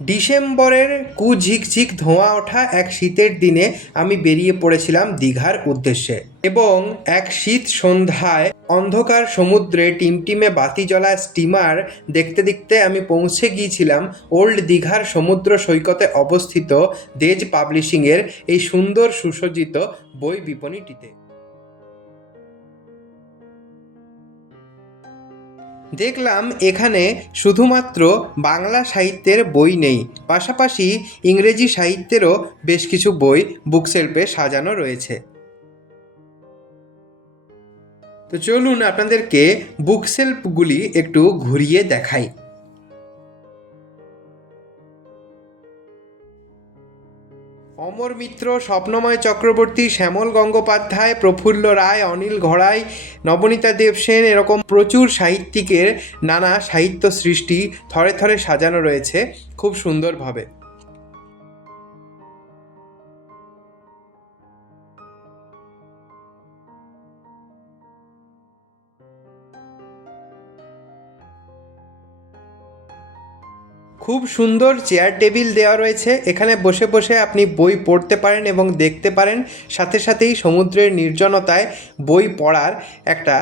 ডিসেম্বরের কুঝিকঝিক ধোঁয়া ওঠা এক শীতের দিনে আমি বেরিয়ে পড়েছিলাম দীঘার উদ্দেশ্যে এবং এক শীত সন্ধ্যায় অন্ধকার সমুদ্রে টিমটিমে বাতি জ্বলা স্টিমার দেখতে দেখতে আমি পৌঁছে গিয়েছিলাম ওল্ড দীঘার সমুদ্র সৈকতে অবস্থিত দেজ পাবলিশিংয়ের এই সুন্দর সুসজ্জিত বই বিপণীটিতে। দেখলাম এখানে শুধুমাত্র বাংলা সাহিত্যের বই নেই, পাশাপাশি ইংরেজি সাহিত্যেরও বেশ কিছু বই বুকশেলফে সাজানো রয়েছে। তো চলুন আপনাদেরকে বুকশেলফগুলি একটু ঘুরিয়ে দেখাই। অমর মিত্র, স্বপ্নময় চক্রবর্তী, শ্যামল গঙ্গোপাধ্যায়, প্রফুল্ল রায়, অনিল ঘড়াই, নবনীতা দেবসেন, এরকম প্রচুর সাহিত্যিকের নানা সাহিত্য সৃষ্টি থরে থরে সাজানো রয়েছে খুব সুন্দরভাবে। খুব সুন্দর চেয়ার টেবিল দেওয়া রয়েছে, এখানে বসে বসে আপনি বই পড়তে পারেন এবং দেখতে পারেন, সাথে সাথেই সমুদ্রের নির্জনতায় বই পড়ার একটা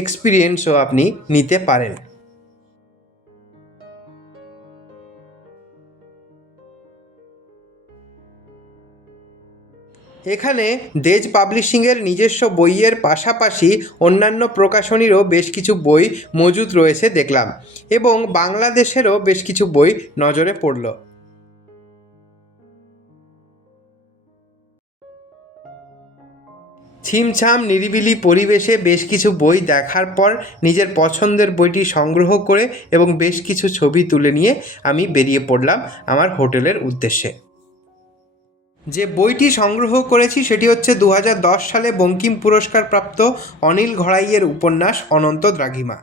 এক্সপিরিয়েন্সও আপনি নিতে পারেন। এখানে দেজ পাবলিশিংয়ের নিজস্ব বইয়ের পাশাপাশি অন্যান্য প্রকাশনীরও বেশ কিছু বই মজুদ রয়েছে দেখলাম, এবং বাংলাদেশেরও বেশ কিছু বই নজরে পড়ল। ছিমছাম নিরিবিলি পরিবেশে বেশ কিছু বই দেখার পর নিজের পছন্দের বইটি সংগ্রহ করে এবং বেশ কিছু ছবি তুলে নিয়ে আমি বেরিয়ে পড়লাম আমার হোটেলের উদ্দেশ্যে। যে বইটি সংগ্রহ করেছি সেটি হচ্ছে 2010 সালে বঙ্কিম পুরস্কার প্রাপ্ত অনিল ঘড়াইয়ের উপন্যাস অনন্ত দ্রাঘিমা।